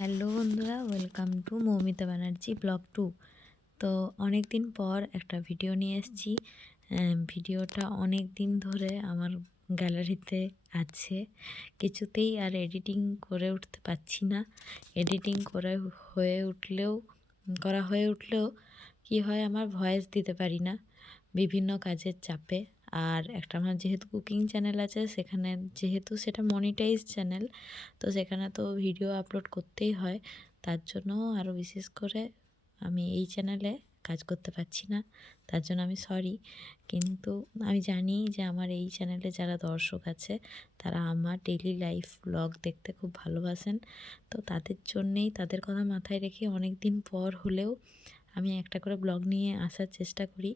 Hello বন্ধুরা, welcome to Moumita Banerjee blog 2। তো অনেক দিন পর একটা ভিডিও নিয়ে এসেছি। ভিডিওটা অনেক দিন ধরে আমার গ্যালারিতে আছে, কিছুতেই আর এডিটিং করে উঠতে পারছি না। এডিটিং করা হয়ে উঠলেও কি হয়, আমার ভয়েস দিতে পারি না বিভিন্ন কাজের চাপে। আর একটা আমার যেহেতু কুকিং চ্যানেল আছে, সেখানে যেহেতু সেটা মনিটাইজ চ্যানেল, তো সেখানে তো ভিডিও আপলোড করতেই হয়। তার জন্য আরও বিশেষ করে আমি এই চ্যানেলে কাজ করতে পারছি না, তার জন্য আমি সরি। কিন্তু আমি জানি যে আমার এই চ্যানেলে যারা দর্শক আছে তারা আমার ডেইলি লাইফ ব্লগ দেখতে খুব ভালোবাসেন। তো তাদের জন্যেই, তাদের কথা মাথায় রেখে অনেক দিন পর হলেও আমি একটা করে ব্লগ নিয়ে আসার চেষ্টা করি।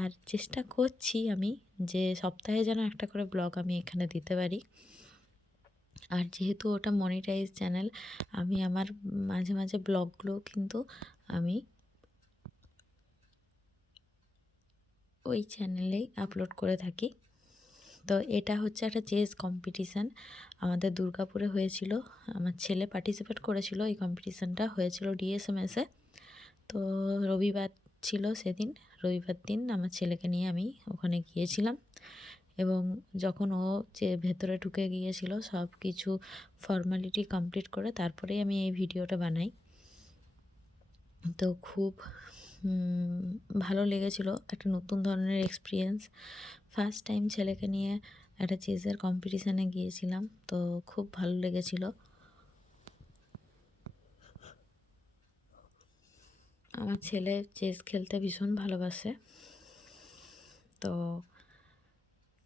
আর চেষ্টা করছি আমি যে সপ্তাহে যেন একটা করে ব্লগ আমি এখানে দিতে পারি। আর যেহেতু ওটা মনিটাইজ চ্যানেল, আমি আমার মাঝে মাঝে ব্লগগুলো কিন্তু আমি ওই চ্যানেলেই আপলোড করে থাকি। তো এটা হচ্ছে একটা চেস কম্পিটিশান, আমাদের দুর্গাপুরে হয়েছিল। আমার ছেলে পার্টিসিপেট করেছিল, এই কম্পিটিশানটা হয়েছিল ডিএসএমএসে। তো রবিবার ছিল সেদিন, রবিবার দিন আমার ছেলেকে নিয়ে আমি ওখানে গিয়েছিলাম। এবং যখন ও ভেতরে ঢুকে গিয়েছিল, সব কিছু ফর্মালিটি কমপ্লিট করে তারপরেই আমি এই ভিডিওটা বানাই। তো খুব ভালো লেগেছিল, একটা নতুন ধরনের এক্সপিরিয়েন্স। ফার্স্ট টাইম ছেলেকে নিয়ে একটা চেসের কম্পিটিশানে গিয়েছিলাম, তো খুব ভালো লেগেছিল। আমার ছেলে চেস খেলতে ভীষণ ভালোবাসে, তো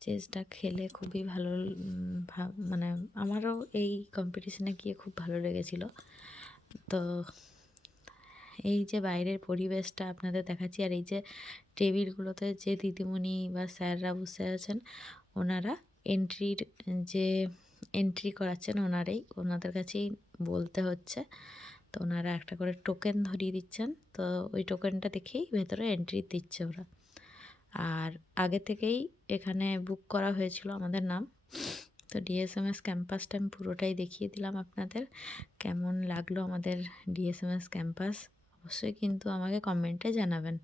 চেসটা খেলে খুবই ভালো, মানে আমারও এই কম্পিটিশানে গিয়ে খুব ভালো লেগেছিল। তো এই যে বাইরের পরিবেশটা আপনাদের দেখাচ্ছি, আর এই যে টেবিলগুলোতে যে দিদিমণি বা স্যাররা বসে আছেন, ওনারা এন্ট্রি করাচ্ছেন, ওনাদের কাছেই বলতে হচ্ছে। তো ওনারা একটা করে টোকেন ধরিয়ে দিচ্ছেন, তো ওই টোকেনটা দেখেই ভেতরে এন্ট্রি দিচ্ছে ওরা। আর আগে থেকেই এখানে বুক করা হয়েছিল আমাদের নাম। তো ডিএসএমএস ক্যাম্পাসটা আমি পুরোটাই দেখিয়ে দিলাম আপনাদের। কেমন লাগলো আমাদের ডিএসএমএস ক্যাম্পাস অবশ্যই কিন্তু আমাকে কমেন্টে জানাবেন।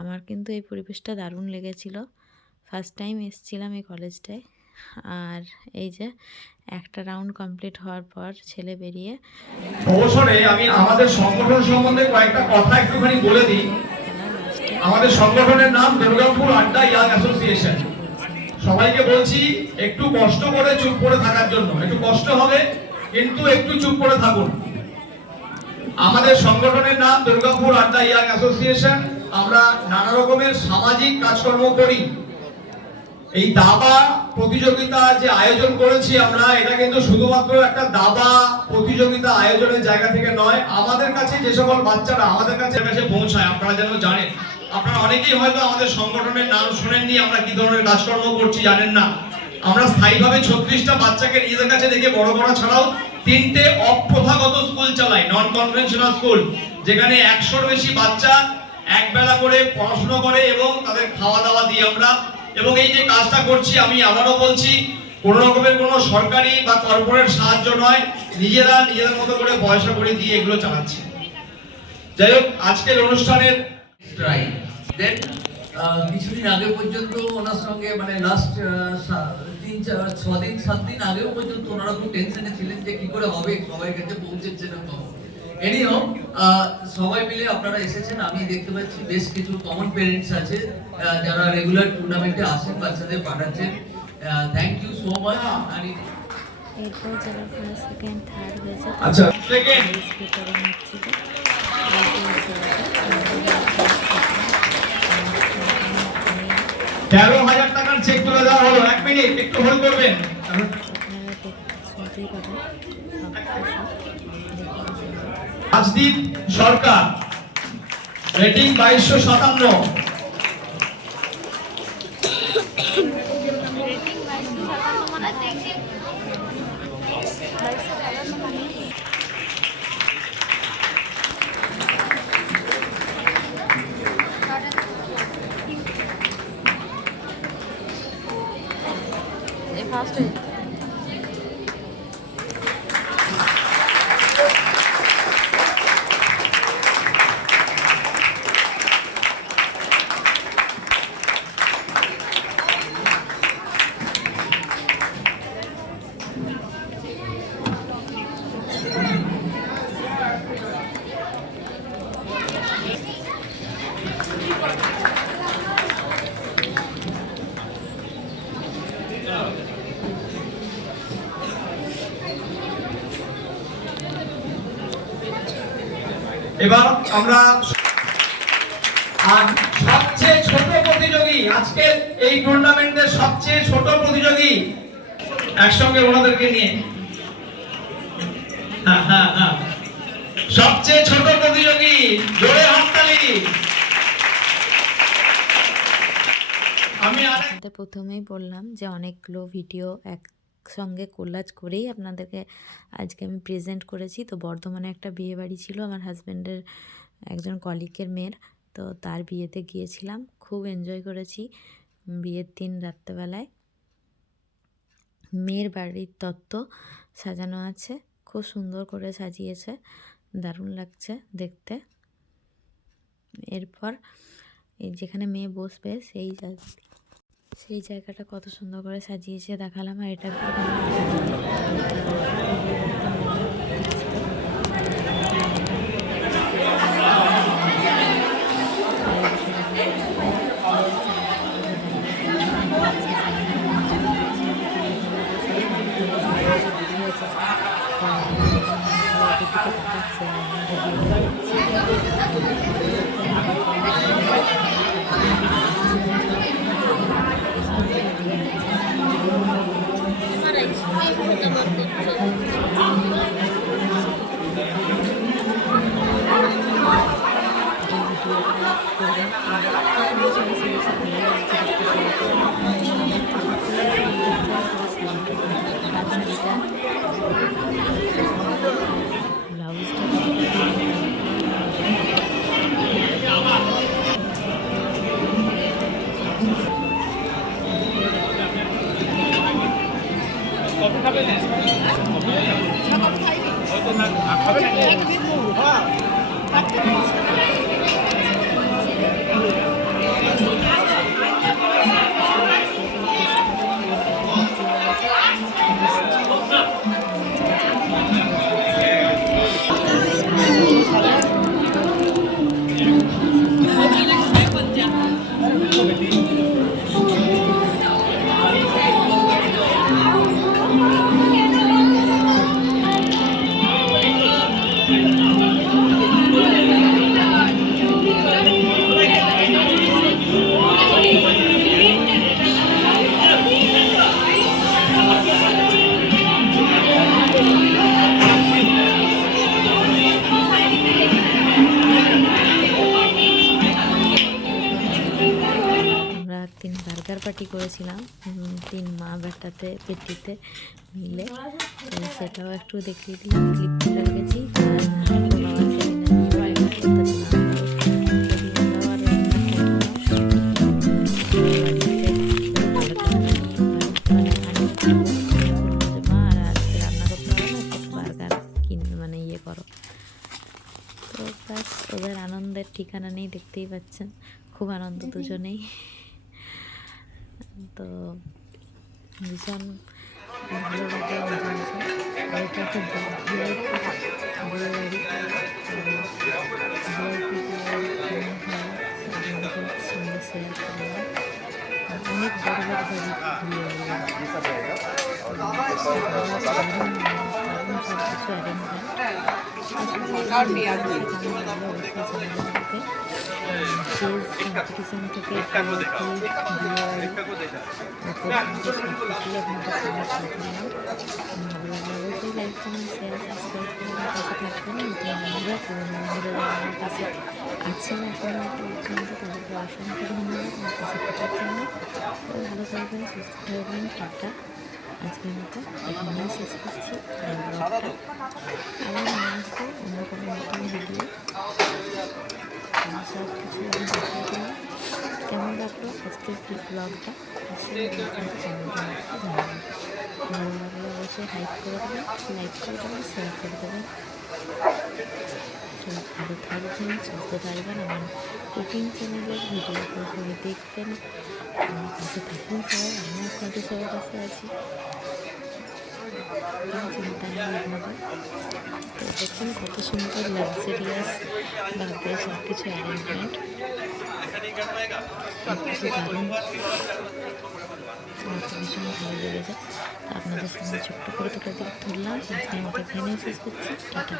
আমার কিন্তু এই পরিবেশটা দারুণ লেগেছিল, ফার্স্ট টাইম এসেছিলাম এই কলেজটায়। আর এই যে একটা রাউন্ড কমপ্লিট হওয়ার পর ছেলে বেরিয়ে অবসরে আমি আমাদের সংগঠন সম্বন্ধে কয়েকটা কথা একটুখানি বলে দিই। আমাদের সংগঠনের নাম দুর্গাপুর আড্ডা ইয়াং অ্যাসোসিয়েশন। সবাইকে বলছি একটু কষ্ট করে চুপ করে থাকার জন্য, একটু কষ্ট হবে কিন্তু একটু চুপ করে থাকুন। আমাদের সংগঠনের নাম দুর্গাপুর আড্ডা ইয়াং অ্যাসোসিয়েশন। আমরা নানা রকমের সামাজিক কাজকর্ম করি। এই দাবা প্রতিযোগিতা যে আয়োজন করেছি আমরা, এটা কিন্তু শুধুমাত্র একটা দাবা প্রতিযোগিতা আয়োজনের জায়গা থেকে নয়। আমাদের কাছে যে সকল বাচ্চারা আমাদের কাছে পৌঁছায়, আপনারা যেন জানেন, আপনারা অনেকেই হয়তো আমাদের সংগঠনের নাম শুনেননি, আমরা কি ধরনের কাজকর্ম করছি জানেন না। আমরা স্থায়ীভাবে 36টা বাচ্চাকে নিজেদের কাছে দেখে বড় বড় ছাড়াও 3টে অপ্রথাগত স্কুল চালাই, নন কনভেনশনাল স্কুল, যেখানে 100-র বেশি বাচ্চা একবেলা করে পড়াশোনা করে এবং তাদের খাওয়া দাওয়া দিই আমরা। এবং এই যে কাজটা করছি, আমি আবারও বলছি, কোন রকমের কোনো সরকারি বা কর্পোরেট সাহায্য নয়, নিজেদের মতো করে পয়সা করে দিয়ে এগুলো চালাচ্ছি। যাই হোক, আজকের অনুষ্ঠানের কিছুদিন আগে পর্যন্ত ওনার সঙ্গে মানে লাস্ট 3-4-6 দিন আগেও পর্যন্ত ওনারা খুব টেনশনে ছিলেন যে কি করে হবে, সবাই কাছে পৌঁছেছে না। এনিও সবাই মিলে আপনারা এসেছেন। আমি দেখতে পাচ্ছি বেশ কিছু কমন পেরেন্টস আছে যারা রেগুলার টুর্নামেন্টে আসেন, বাচ্চাদের পাঠাচ্ছেন। Thank you so much. এরপর যারা ফার্স্ট সেকেন্ড থার্ড হয়েছে, আচ্ছা সেকেন্ড 13,000 টাকার চেক তুলে দেওয়া হলো। 1 মিনিট একটু হোল্ড করবেন। রাজদীপ সরকার, রেটিং 2257। ফার্স্ট এবার আমরা আর সবচেয়ে ছোট প্রতিযোগী, আজকের এই টুর্নামেন্টের সবচেয়ে ছোট প্রতিযোগী, একসঙ্গে ওনাদেরকে নিয়ে সবচেয়ে ছোট প্রতিযোগী, জোরে হাততালি। আমি আপনাদের প্রথমেই বললাম যে অনেকগুলো ভিডিও একসঙ্গে কোলাজ করেই আপনাদেরকে আজকে আমি প্রেজেন্ট করেছি। তো বর্ধমানে একটা বিয়ে বাড়ি ছিল আমার হাজব্যান্ডের একজন কলিগের মেয়ের, তো তার বিয়েতে গিয়েছিলাম, খুব এনজয় করেছি। বিয়ের দিন রাত্রেবেলায় মেয়ের বাড়ির তত্ত্ব সাজানো আছে, খুব সুন্দর করে সাজিয়েছে, দারুণ লাগছে দেখতে। এরপর এই যেখানে মেয়ে বসবে সেই জায়গাটা কত সুন্দর করে সাজিয়েছে দেখালাম। আর এটা বার্গার পার্টি করেছিলাম 3 মা বেটাতে পেটিতে মিলে, তো সেটাও একটু দেখিয়ে দিলাম, ক্লিপ করে রেখেছি। বার্গার মানে ইয়ে করো, তো ব্যাস ওদের আনন্দের ঠিকানা নেই, দেখতেই পাচ্ছেন, খুব আনন্দ দুজনেই। তো ভীষণ ভালো লাগে, মজা আছে। আর এটা খুব বিয়ে বাড়ি সঙ্গে শেয়ার করলাম। অনেক বড় বড় বাড়ি বিয়ে বাড়ি, সব কিছু কম্পিটিশন থেকে ভালো লাগলে অবশ্যই লাইক কমেন্ট শেয়ার সাবস্ক্রাইব করে আমার পাশে থাকবেন। বন্ধুরা পুরোনো বন্ধুরা আমার কাছে আছেন এখনও পর্যন্ত, তাদেরকে অসংখ্য ধন্যবাদ আমার কাছে থাকার জন্য। ভালো থাকবেন, সুস্থ থাকবেন, টাটা। আজকের মতো এখানেই শেষ করছি ব্লগটা। আবার নিয়ে আসবো অন্য কোনো নতুন ভিডিও। সব কিছু আমি দেখিয়ে দিলাম। কেমন লাগলো আজকের ব্লগটা ভালো লাগলে অবশ্যই লাইক করে দেবেন, শেয়ার করে দেবেন। সব ভালো থাকবেন, সুস্থ থাকবেন। আমার কুকিং চ্যানেলের ভিডিওগুলো সবাই দেখবেন, আমার কাছে থাকবেন সবাই। আমিও আপনাদের সবার কাছে আছি, চিন্তা নেই আপনাদের। তো দেখুন কত সুন্দর লাক্সারিয়াস ভাবে সব কিছু অ্যারেঞ্জমেন্ট, সব কিছু দারুণ, আমার তো ভীষণ ভালো লেগেছে। আপনাদের সামনে ছোট্ট করে তুলে ধরলাম। আজকের মতো এখানেই শেষ করছি, টাটা।